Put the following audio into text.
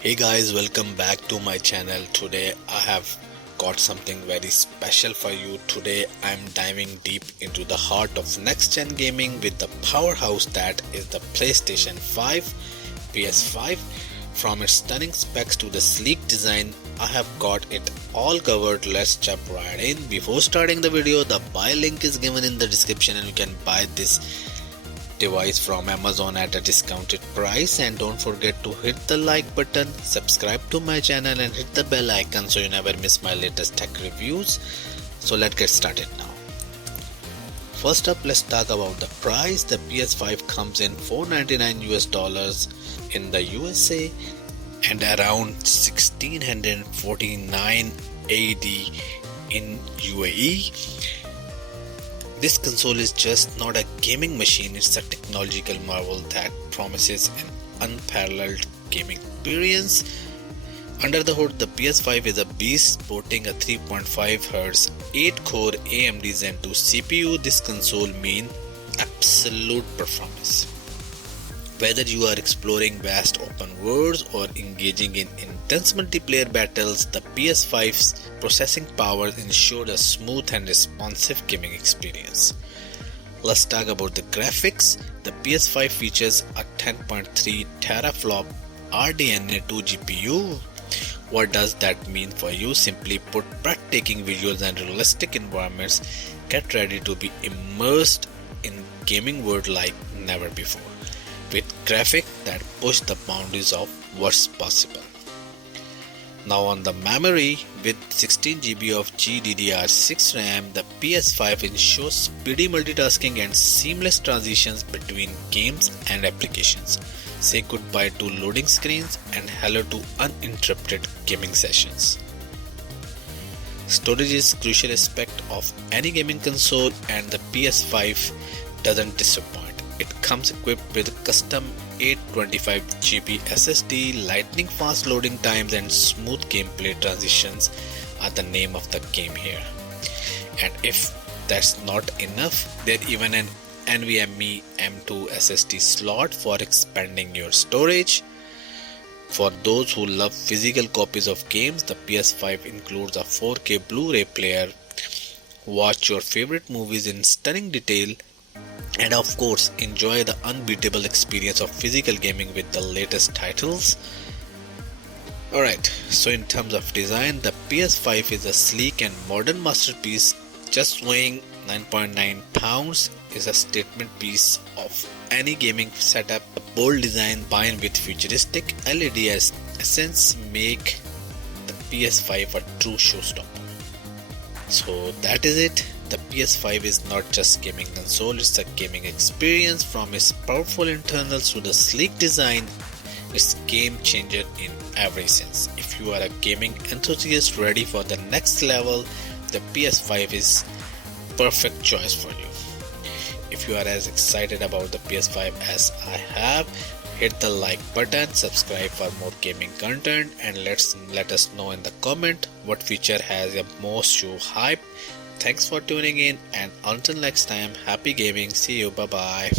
Hey guys, welcome back to my channel. Today I have got something very special for you. Today I'm diving deep into the heart of next gen gaming with the powerhouse that is the PlayStation 5, PS5. From its stunning specs to the sleek design, I have got it all covered. Let's jump right in. Before starting the video, the buy link is given in the description and you can buy this device from Amazon at a discounted price. And don't forget to hit the like button, subscribe to my channel and hit the bell icon so you never miss my latest tech reviews. So let's get started now. First up, let's talk about the price. The PS5 comes in $499 in the USA and around 1649 AD in UAE. This console is just not a gaming machine, it's a technological marvel that promises an unparalleled gaming experience. Under the hood, the PS5 is a beast sporting a 3.5Hz 8-core AMD Zen 2 CPU. This console means absolute performance. Whether you are exploring vast open worlds or engaging in intense multiplayer battles, the PS5's processing power ensures a smooth and responsive gaming experience. Let's talk about the graphics. The PS5 features a 10.3 teraflop RDNA 2 GPU. What does that mean for you? Simply put, breathtaking visuals and realistic environments. Get ready to be immersed in gaming world like never before, with graphics that push the boundaries of what's possible. Now on the memory, with 16GB of GDDR6 RAM, the PS5 ensures speedy multitasking and seamless transitions between games and applications. Say goodbye to loading screens and hello to uninterrupted gaming sessions. Storage is a crucial aspect of any gaming console and the PS5 doesn't disappoint. It comes equipped with a custom 825GB SSD. Lightning fast loading times and smooth gameplay transitions are the name of the game here. And if that's not enough, there's even an NVMe M2 SSD slot for expanding your storage. For those who love physical copies of games, the PS5 includes a 4K Blu-ray player. Watch your favorite movies in stunning detail, and of course enjoy the unbeatable experience of physical gaming with the latest titles. Alright, so in terms of design, the PS5 is a sleek and modern masterpiece. Just weighing 9.9 pounds, is a statement piece of any gaming setup. The bold design combined with futuristic LED essence make the PS5 a true showstopper. So that is it. The PS5 is not just gaming console, it's a gaming experience. From its powerful internals to the sleek design, it's a game changer in every sense. If you are a gaming enthusiast ready for the next level, the PS5 is perfect choice for you. If you are as excited about the PS5 as I have, hit the like button, subscribe for more gaming content, and let us know in the comment what feature has the most you hype. Thanks for tuning in, and until next time, happy gaming. See you. Bye bye.